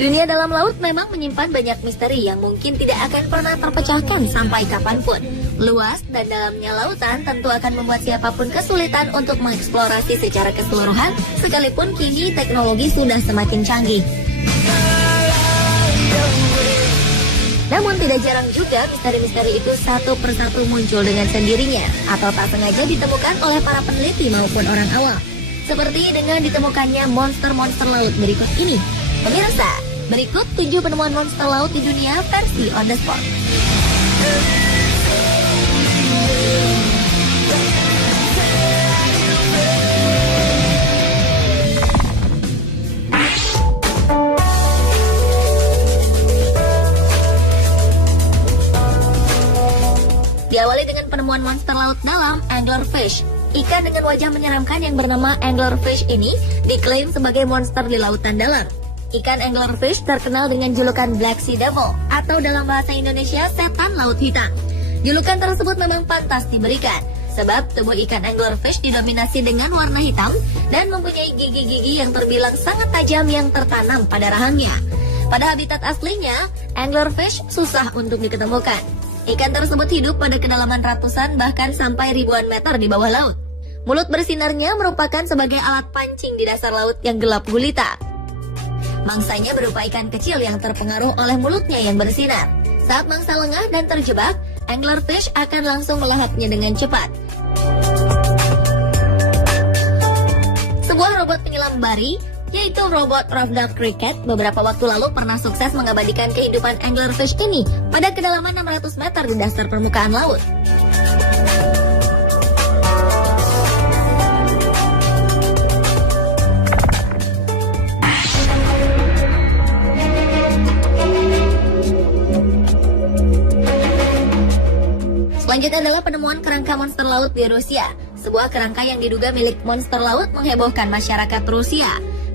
Dunia dalam laut memang menyimpan banyak misteri yang mungkin tidak akan pernah terpecahkan sampai kapanpun. Luas dan dalamnya lautan tentu akan membuat siapapun kesulitan untuk mengeksplorasi secara keseluruhan, sekalipun kini teknologi sudah semakin canggih. Namun tidak jarang juga misteri-misteri itu satu persatu muncul dengan sendirinya atau tak sengaja ditemukan oleh para peneliti maupun orang awam. Seperti dengan ditemukannya monster-monster laut berikut ini. Pemirsa, berikut 7 penemuan monster laut di dunia versi on the spot. Diawali dengan penemuan monster laut dalam, anglerfish. Ikan dengan wajah menyeramkan yang bernama anglerfish ini diklaim sebagai monster di lautan dalam. Ikan anglerfish terkenal dengan julukan Black Sea Devil atau dalam bahasa Indonesia setan laut hitam. Julukan tersebut memang pantas diberikan sebab tubuh ikan anglerfish didominasi dengan warna hitam dan mempunyai gigi-gigi yang terbilang sangat tajam yang tertanam pada rahangnya. Pada habitat aslinya, anglerfish susah untuk diketemukan. Ikan tersebut hidup pada kedalaman ratusan bahkan sampai ribuan meter di bawah laut. Mulut bersinarnya merupakan sebagai alat pancing di dasar laut yang gelap gulita. Mangsanya berupa ikan kecil yang terpengaruh oleh mulutnya yang bersinar. Saat mangsa lengah dan terjebak, anglerfish akan langsung melahapnya dengan cepat. Sebuah robot penyelam bari, yaitu robot Rough Duck Cricket, beberapa waktu lalu pernah sukses mengabadikan kehidupan anglerfish ini pada kedalaman 600 meter di dasar permukaan laut. Selanjutnya adalah penemuan kerangka monster laut di Rusia. Sebuah kerangka yang diduga milik monster laut menghebohkan masyarakat Rusia.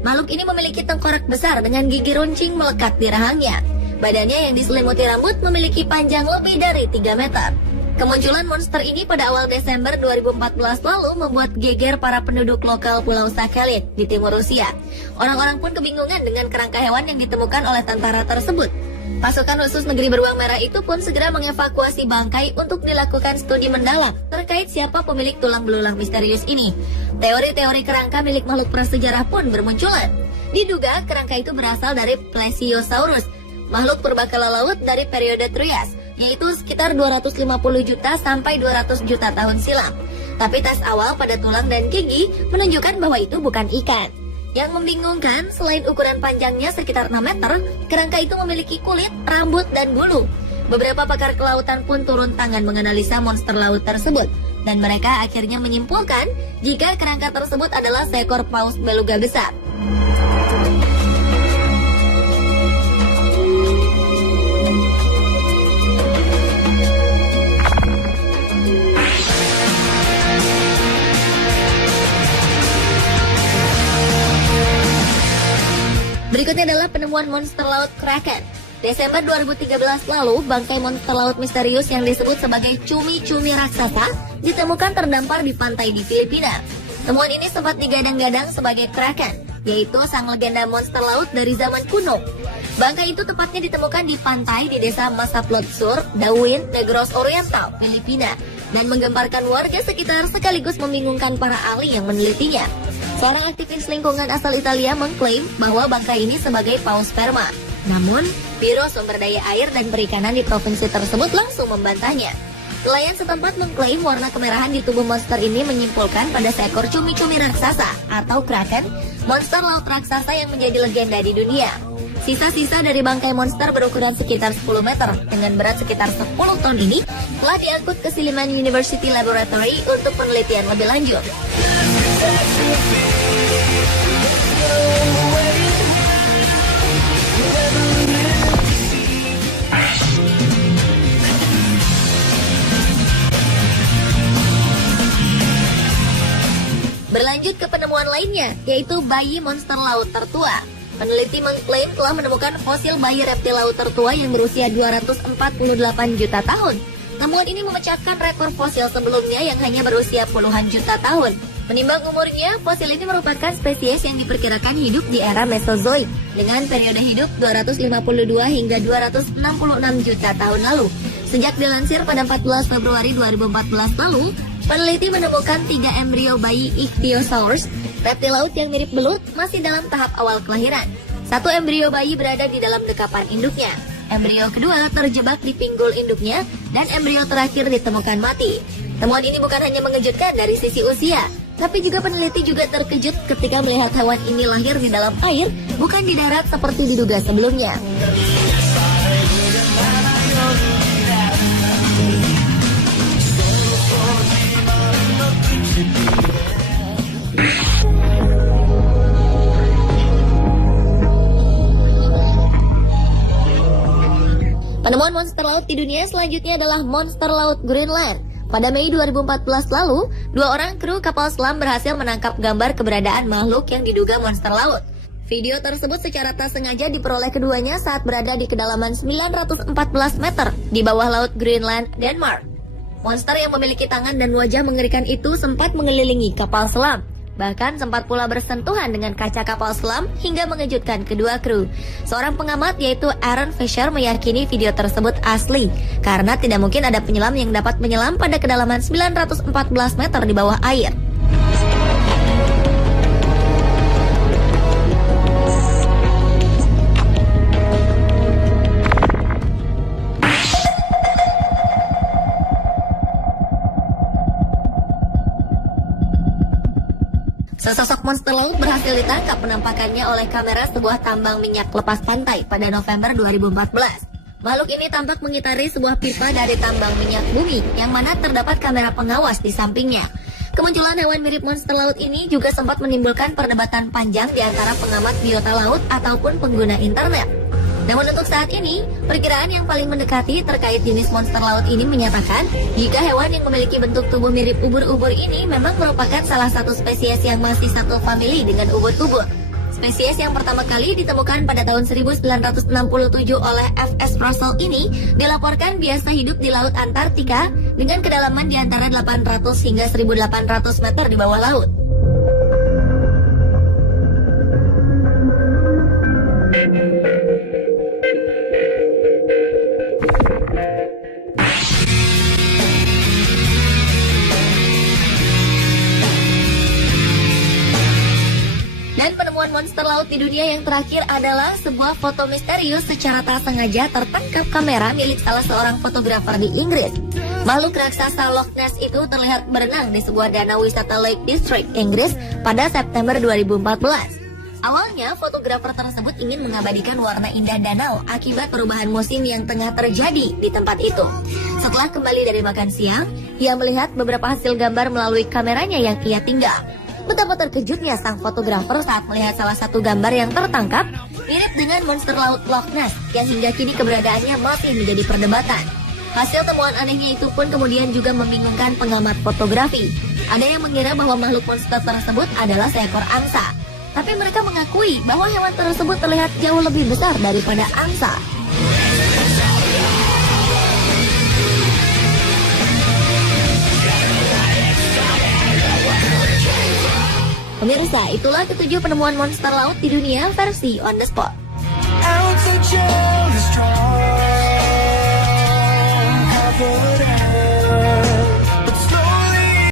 Makhluk ini memiliki tengkorak besar dengan gigi runcing melekat di rahangnya. Badannya yang diselimuti rambut memiliki panjang lebih dari 3 meter. Kemunculan monster ini pada awal Desember 2014 lalu membuat geger para penduduk lokal Pulau Sakhalin di timur Rusia. Orang-orang pun kebingungan dengan kerangka hewan yang ditemukan oleh tentara tersebut. Pasukan khusus negeri beruang merah itu pun segera mengevakuasi bangkai untuk dilakukan studi mendalam terkait siapa pemilik tulang belulang misterius ini. Teori-teori kerangka milik makhluk prasejarah pun bermunculan. Diduga kerangka itu berasal dari Plesiosaurus, makhluk purbakala laut dari periode Trias, yaitu sekitar 250 juta sampai 200 juta tahun silam. Tapi tes awal pada tulang dan gigi menunjukkan bahwa itu bukan ikan. Yang membingungkan, selain ukuran panjangnya sekitar 6 meter, kerangka itu memiliki kulit, rambut, dan bulu. Beberapa pakar kelautan pun turun tangan menganalisa monster laut tersebut. Dan mereka akhirnya menyimpulkan jika kerangka tersebut adalah seekor paus beluga besar. Berikutnya adalah penemuan monster laut Kraken. Desember 2013 lalu, bangkai monster laut misterius yang disebut sebagai cumi-cumi raksasa ditemukan terdampar di pantai di Filipina. Temuan ini sempat digadang-gadang sebagai Kraken, yaitu sang legenda monster laut dari zaman kuno. Bangkai itu tepatnya ditemukan di pantai di desa Masaplot Sur, Dawin, Negros Oriental, Filipina, dan menggemparkan warga sekitar sekaligus membingungkan para ahli yang menelitinya. Seorang aktivis lingkungan asal Italia mengklaim bahwa bangkai ini sebagai paus sperma. Namun, Biro Sumber Daya Air dan Perikanan di provinsi tersebut langsung membantahnya. Nelayan setempat mengklaim warna kemerahan di tubuh monster ini menyimpulkan pada seekor cumi-cumi raksasa atau kraken, monster laut raksasa yang menjadi legenda di dunia. Sisa-sisa dari bangkai monster berukuran sekitar 10 meter dengan berat sekitar 10 ton ini telah diangkut ke Silliman University Laboratory untuk penelitian lebih lanjut. Berlanjut ke penemuan lainnya, yaitu bayi monster laut tertua. Peneliti mengklaim telah menemukan fosil bayi reptil laut tertua yang berusia 248 juta tahun. Temuan ini memecahkan rekor fosil sebelumnya yang hanya berusia puluhan juta tahun. Menimbang umurnya, fosil ini merupakan spesies yang diperkirakan hidup di era Mesozoik dengan periode hidup 252 hingga 266 juta tahun lalu. Sejak dilansir pada 14 Februari 2014 lalu, peneliti menemukan 3 embrio bayi Ichthyosaurus, reptil laut yang mirip belut, masih dalam tahap awal kelahiran. 1 embrio bayi berada di dalam dekapan induknya. Embrio kedua terjebak di pinggul induknya dan embrio terakhir ditemukan mati. Temuan ini bukan hanya mengejutkan dari sisi usia, tapi juga peneliti juga terkejut ketika melihat hewan ini lahir di dalam air, bukan di darat seperti diduga sebelumnya. Penemuan monster laut di dunia selanjutnya adalah monster laut Greenland. Pada Mei 2014 lalu, 2 orang kru kapal selam berhasil menangkap gambar keberadaan makhluk yang diduga monster laut. Video tersebut secara tak sengaja diperoleh keduanya saat berada di kedalaman 914 meter di bawah laut Greenland, Denmark. Monster yang memiliki tangan dan wajah mengerikan itu sempat mengelilingi kapal selam. Bahkan sempat pula bersentuhan dengan kaca kapal selam hingga mengejutkan kedua kru. Seorang pengamat yaitu Aaron Fisher meyakini video tersebut asli karena tidak mungkin ada penyelam yang dapat menyelam pada kedalaman 914 meter di bawah air. Sesosok monster laut berhasil ditangkap penampakannya oleh kamera sebuah tambang minyak lepas pantai pada November 2014. Makhluk ini tampak mengitari sebuah pipa dari tambang minyak bumi yang mana terdapat kamera pengawas di sampingnya. Kemunculan hewan mirip monster laut ini juga sempat menimbulkan perdebatan panjang di antara pengamat biota laut ataupun pengguna internet. Namun untuk saat ini, perkiraan yang paling mendekati terkait jenis monster laut ini menyatakan jika hewan yang memiliki bentuk tubuh mirip ubur-ubur ini memang merupakan salah satu spesies yang masih satu famili dengan ubur-ubur. Spesies yang pertama kali ditemukan pada tahun 1967 oleh F.S. Russell ini dilaporkan biasa hidup di Laut Antartika dengan kedalaman di antara 800 hingga 1800 meter di bawah laut. Dan penemuan monster laut di dunia yang terakhir adalah sebuah foto misterius secara tak sengaja tertangkap kamera milik salah seorang fotografer di Inggris. Makhluk raksasa Loch Ness itu terlihat berenang di sebuah danau wisata Lake District, Inggris pada September 2014. Awalnya, fotografer tersebut ingin mengabadikan warna indah danau akibat perubahan musim yang tengah terjadi di tempat itu. Setelah kembali dari makan siang, ia melihat beberapa hasil gambar melalui kameranya yang ia tinggal. Betapa terkejutnya sang fotografer saat melihat salah satu gambar yang tertangkap mirip dengan monster laut Loch Ness yang hingga kini keberadaannya masih menjadi perdebatan. Hasil temuan anehnya itu pun kemudian juga membingungkan pengamat fotografi. Ada yang mengira bahwa makhluk monster tersebut adalah seekor angsa. Tapi mereka mengakui bahwa hewan tersebut terlihat jauh lebih besar daripada angsa. Pemirsa, itulah ketujuh penemuan monster laut di dunia versi On The Spot. For